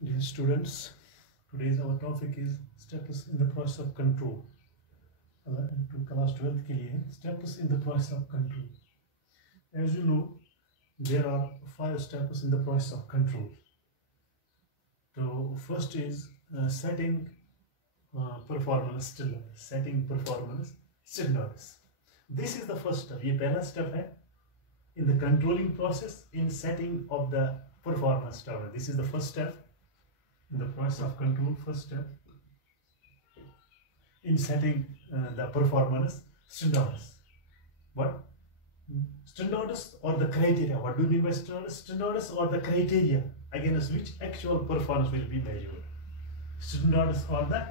Dear students, today's our topic is steps in the process of control. To class 12th के लिए steps in the process of control. As you know, there are 5 steps in the process of control. So first is setting performance standards. Setting performance standards. This is the first step. ये पहला step है in the controlling process in setting of the performance standard. This is the first step in the process of control. First step in setting the performance standards. What? Standards or the criteria. What do you mean by standards? Standards or the criteria against which actual performance will be measured. Standards or the,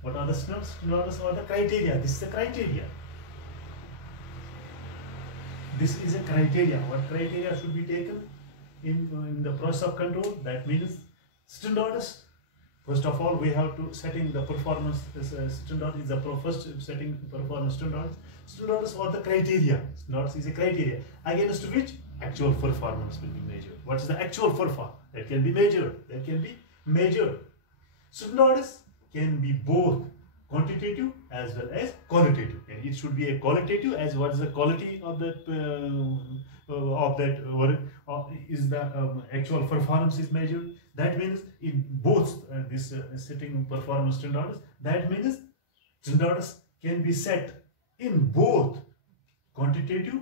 what are the standards? Standards or the criteria. This is a criteria. This is a criteria. What criteria should be taken in the process of control? That means standards. First of all, we have to setting the performance standard is the first setting performance standards. Standards or the criteria. Standards is a criteria against which actual performance will be measured. What is the actual performance? That can be measured. That can be measured. Standards can be both quantitative as well as qualitative, and it should be a qualitative as what is the quality of that is the actual performance is measured. That means in both this setting performance standards, that means standards can be set in both quantitative.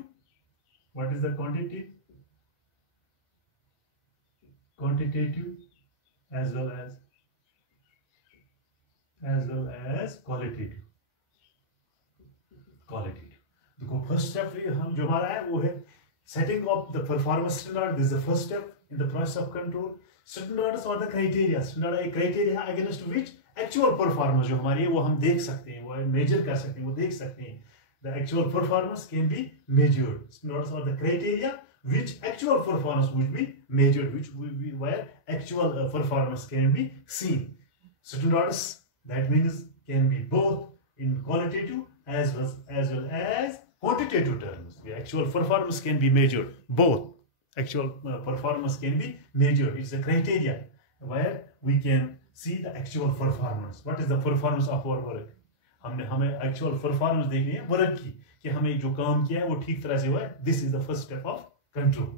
What is the quantitative? Quantitative as well as qualitative. देखो first step हम जो हमारा है वो है setting of the performance standard. This is the first step in the process of control. Standards or the criteria. Standard एक criteria है against which actual performance जो हमारी है वो हम देख सकते हैं, वो measure कर सकते हैं, वो देख सकते हैं. The actual performance can be measured. Standards or the criteria which actual performance would be measured, which will be where actual performance can be seen. Standards, that means can be both in qualitative as well as quantitative terms. The actual performance can be measured. Both actual performance can be measured. It's a criteria where we can see the actual performance. What is the performance of our work? हमें actual performance देखनी है work की, कि हमें जो काम किया है वो ठीक तरह से हुआ है. This is the first step of control.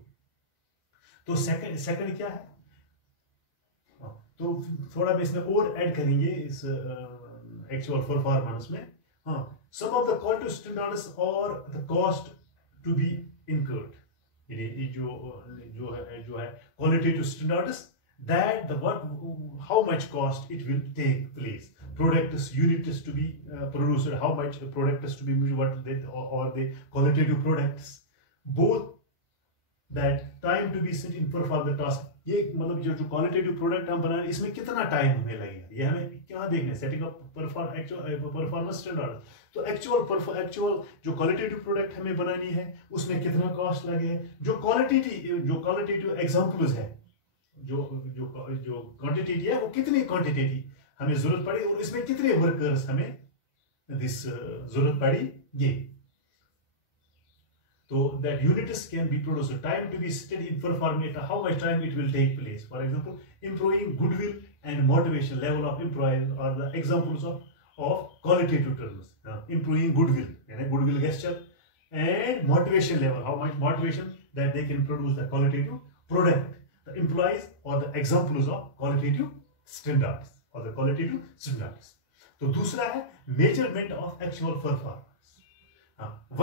तो second क्या है? तो थोड़ा मैं इसमें और ऐड करेंगे इस एक्चुअल परफॉर्मेंस में. हाँ, some of the qualitative standards or the cost to be incurred. ये जो है qualitative standards, that the what, how much cost it will take place. Products, units to be produced, how much products to be what they, or the qualitative products. Both that time to be set in perform the task. ये मतलब जो qualitative product हम बना रहे हैं इसमें कितना time हमें लगेगा, ये हमें क्या देखना है. Setting up performance standard. तो एक्चुअल जो क्वालिटेटिव प्रोडक्ट हमें बनानी है उसमें कितना कॉस्ट लगे. जो क्वालिटेटिव एग्जांपल्स है, जो क्वांटिटी है वो कितनी क्वांटिटी हमें जरूरत पड़ी और इसमें कितने वर्कर्स हमें जरूरत पड़ेगी. So that units can be produced. Time to be studied in performing it, how much time it will take place. For example, improving goodwill and motivation level of employees are the examples of qualitative terms. Improving goodwill, goodwill gesture, and motivation level, how much motivation that they can produce the qualitative product. The employees are the examples of qualitative standards or the qualitative standards. तो दूसरा है measurement of actual performance.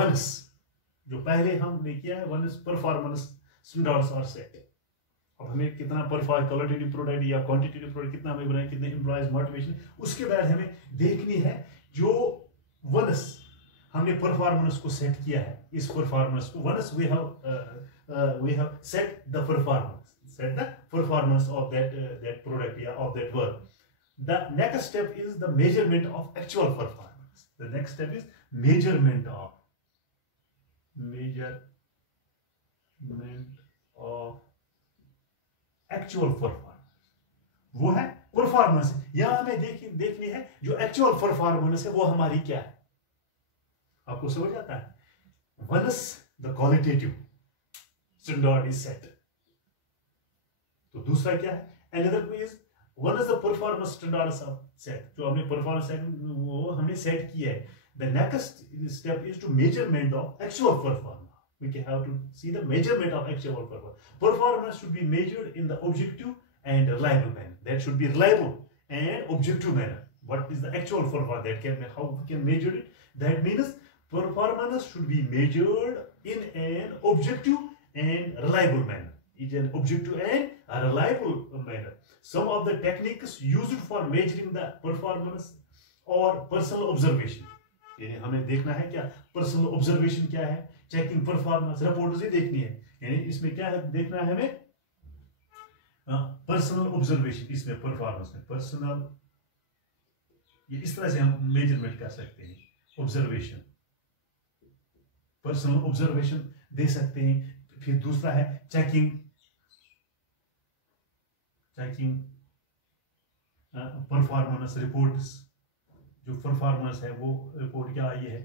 Once जो पहले हमने किया है, one is performance standards और set. अब हमें कितना क्वालिटेटिव प्रोडक्ट या क्वांटिटेटिव प्रोडक्ट कितना हमें बनाए, कितने एम्प्लॉयज मोटिवेशन, उसके बाद हमें देखनी है जो वंस हमने परफॉर्मेंस को सेट किया है, इस परफॉर्मेंस को once we have set the performance of that product या of that work. The next step is the measurement of actual performance. The next step is measurement of actual performance. वो है performance. यहां हमें देखनी है जो actual performance है वो हमारी क्या है. आपको समझ आता है. Once the qualitative standard is set, तो दूसरा क्या है, Another is one is the performance standards of set. जो हमने performance set वो हमने set किया है. The next step is to measurement of actual performance. We can have to see the measurement of actual performance. Performance should be measured in the objective and reliable manner. That should be reliable and objective manner. What is the actual performance? That can how we can measure it? That means performance should be measured in an objective and reliable manner. It's an objective and a reliable manner. Some of the techniques used for measuring the performance or personal observation. यानी हमें देखना है क्या personal observation क्या है, checking performance report से देखनी है. यानी इसमें क्या है देखना है हमें पर्सनल ऑब्जर्वेशन. इसमें परफॉर्मेंस में पर्सनल ये इस तरह से हम मेजरमेंट कर सकते हैं. ऑब्जर्वेशन पर्सनल ऑब्जर्वेशन दे सकते हैं. फिर दूसरा है चेकिंग परफॉर्मेंस रिपोर्ट्स. जो परफॉर्मेंस है वो रिपोर्ट क्या आई है.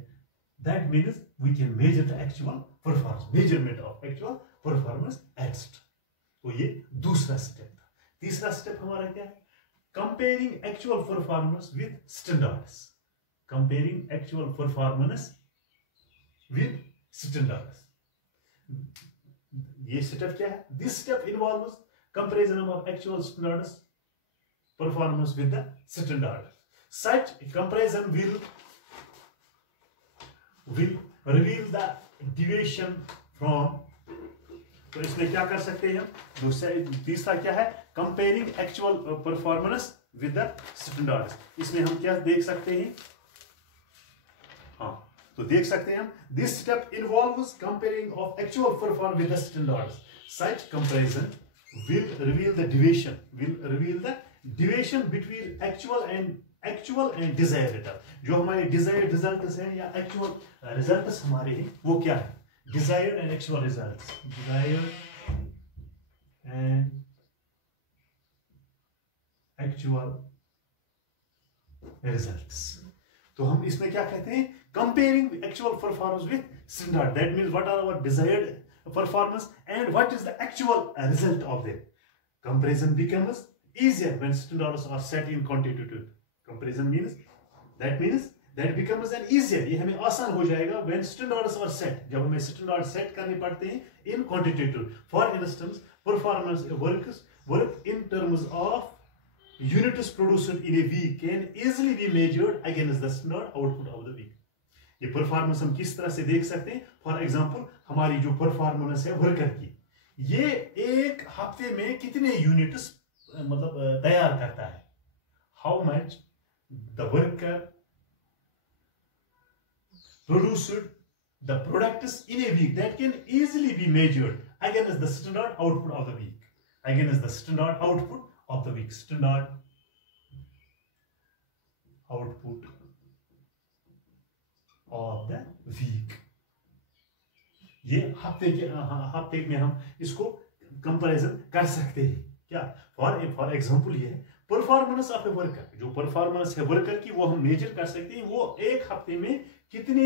That means we can measure the actual performance. Measurement of actual performance एटस्ट. तो ये दूसरा स्टेप था. तीसरा स्टेप हमारा क्या है, comparing actual performance with standards. Comparing actual performance with standards. ये स्टेप क्या है, this step involves comparison of actual standards performance with the standard. Such comparison will reveal the deviation from. तो इसमें क्या कर सकते हैं हम. तीसरा क्या है, comparing actual performance with the standards. इसमें हम क्या देख सकते हैं, हाँ तो देख सकते हैं हम this step involves comparing of actual performance with the standards. Such comparison will reveal the deviation between actual and desired result. जो हमारे desired results हैं या actual results हमारे हैं वो क्या है, desired and actual results. Desired and actual results. तो हम इसमें क्या कहते हैं, comparing actual performance with standard. That means what are our desired performance and what is the actual result of them. Comparison becomes easier when standards are set in quantitative. Comparison means that becomes an easier. ये हमें आसान हो जाएगा when standards are set. जब हमें standards set करने पड़ते हैं in quantitative. For instance, performance work in terms of units produced in a week can easily be measured against the standard output of the week. ये performance हम किस तरह से देख सकते हैं. फॉर एग्जांपल हमारी जो परफॉर्मेंस है वर्कर की, ये एक हफ्ते में कितने यूनिट्स मतलब तैयार करता है. How much the worker produced the products in a week that can easily be measured against the standard output of the week. Against the standard output of the week. Standard output of the week. ये हफ्ते में हम इसको comparison कर सकते हैं क्या. For example ये है परफॉर्मेंस ऑफ ए वर्कर. जो परफॉर्मेंस है वर्कर की वो हम मेजर कर सकते हैं. वो एक हफ्ते में कितने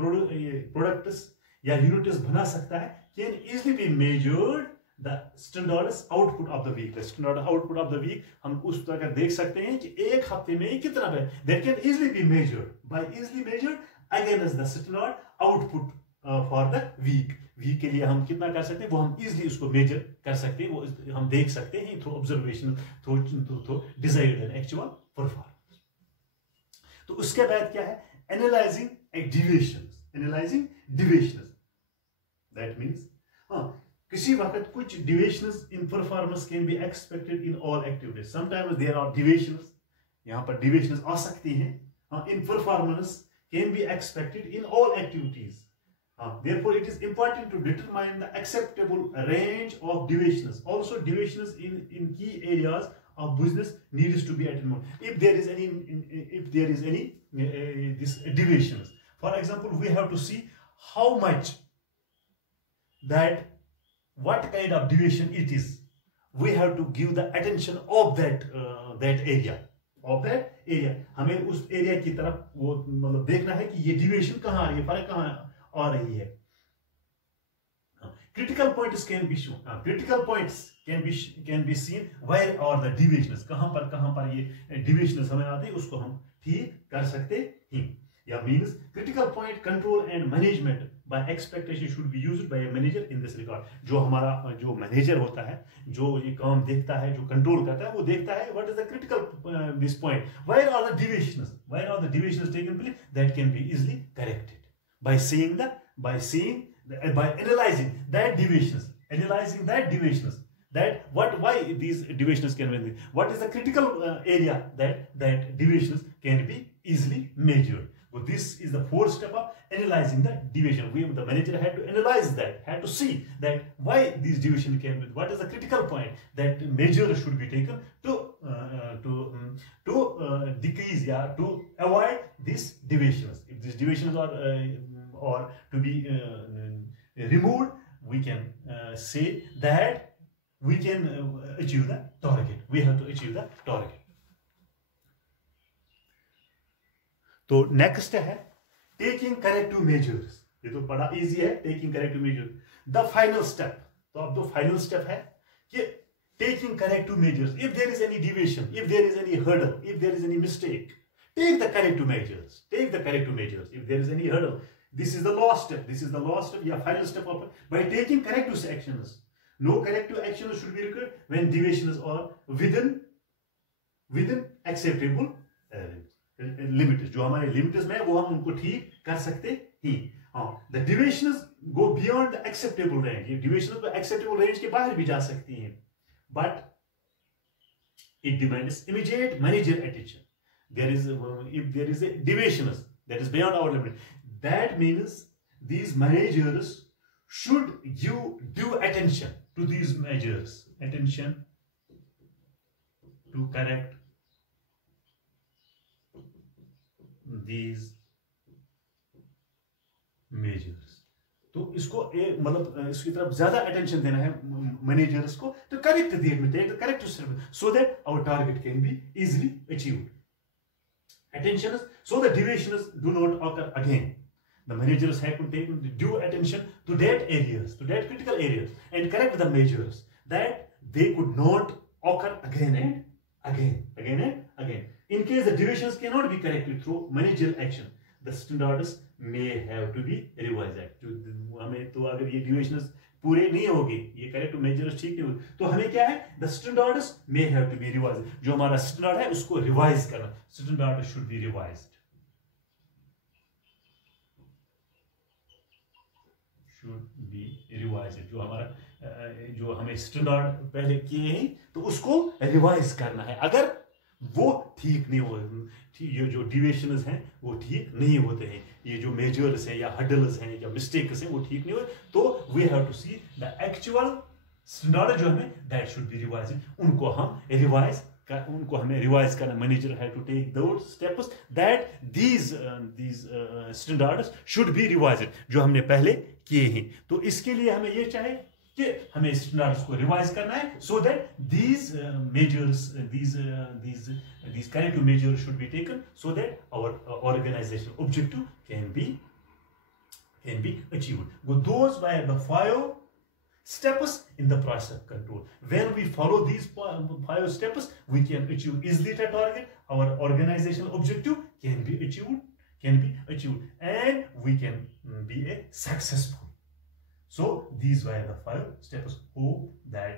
प्रोडक्ट्स या यूनिट्स बना सकता है. Can easily be measured the standards output of the week. The standard output of the week हम उस तरह देख सकते हैं कि एक हफ्ते में कितना है. That can easily be measured by easily measured against the standard output for the week. Week के लिए हम कितना कर सकते हैं वो हम इजीली उसको मेजर कर सकते हैं. वो हम देख सकते हैं through observation through desired and actual performance. तो उसके बाद क्या है, analysing deviations. Analysing deviations that means किसी वक्त कुछ deviations in performance can be expected in all activities. Sometimes there are deviations. यहाँ पर डिविएशंस आ सकती हैं in performance can be expected in all activities. Therefore, it is important to determine the acceptable range of deviations. Also, deviations in key areas of business needs to be attended. If there is any this deviations. For example, we have to see how much what kind of deviation it is. We have to give the attention of that area. Of that area. हमें उस area की तरफ वो मतलब देखना है कि ये डिविएशन कहां आ रही है, फर्क कहां आ रही है. critical points can be shown. Critical points can be seen where are the deviations. कहाँ पर ये deviations हमें आते हैं उसको हम ठीक कर सकते हैं. Yeah, means critical point control and management by expectation should be used by a manager in this regard. जो हमारा जो manager होता है, जो ये काम देखता है, जो control करता है, वो देखता है what is the critical this point. Where are the deviations? Where are the deviations taken place that can be easily corrected by analyzing that deviations, that why these deviations can be. What is the critical area that deviations can be easily measured. So this is the fourth step of analyzing the deviation. The manager had to analyze that, had to see that why these deviations can be, what is the critical point that measure should be taken to decrease, to avoid these deviations. If these deviations are to be removed, we can say that we can achieve the target. We have to achieve the target. तो next है taking corrective measures. ये तो बड़ा easy है, taking corrective measures. The final step, तो अब जो final step है कि taking corrective measures. If there is any deviation, if there is any hurdle, if there is any mistake, take the corrective measures. Take the corrective measures. If there is any hurdle, this is the last step. This is the last step. Yeah, final step of by taking corrective actions. No corrective actions should be required when deviations are within acceptable limits. जो हमारे limits में वो हम उनको ठीक कर सकते ही. हाँ, the deviations go beyond the acceptable range. ये डिविएशंस तो एक्सेप्टेबल रेंज के बाहर भी जा सकती हैं, but it demands immediate manager attention. There is if there is a deviations that is beyond our limit, that means these managers should give due attention to these measures, attention to correct these measures. तो इसको मतलब इसकी तरफ ज्यादा attention देना है managers को, तो correct correct so that our target can be easily achieved. Attention so the deviations do not occur again. The managers have to take due attention to that areas, to that critical areas, and correct the measures that they could not occur again and again. In case the deviations cannot be corrected through managerial action, the standards may have to be revised. हमें तो अगर ये deviations पूरे नहीं होगी, ये corrective measures ठीक नहीं होगी, तो हमें क्या है, the standards may have to be revised. जो हमारा स्टैंडर्ड है उसको रिवाइज करना. स्टैंडर्ड शुड बी रिवाइज्ड, जो हमारा जो हमें स्टैंडर्ड पहले किए हैं तो उसको रिवाइज करना है. अगर वो ठीक नहीं हो, ये जो डिविएशंस हैं वो ठीक नहीं होते हैं, ये जो मेजर्स हैं या हडल्स हैं या मिस्टेक्स हैं वो ठीक नहीं होते, तो we have to see the actual standard जो हमें दैट शुड बी रिवाइज्ड. उनको हमें रिवाइज करना. Manager have to take those steps that these standards should be revised, जो हमने पहले किए हैं. तो इसके लिए हमें ये चाहिए कि हमें स्टैंडर्ड्स को रिवाइज करना है, so that these measures these corrective measures should be taken so that our organizational objective can be achieved. Those by the 5 steps in the process of control. When we follow these 5 steps, we can achieve easily the target. Our organizational objective can be achieved, and we can be a successful. So these were the 5 steps. Hope that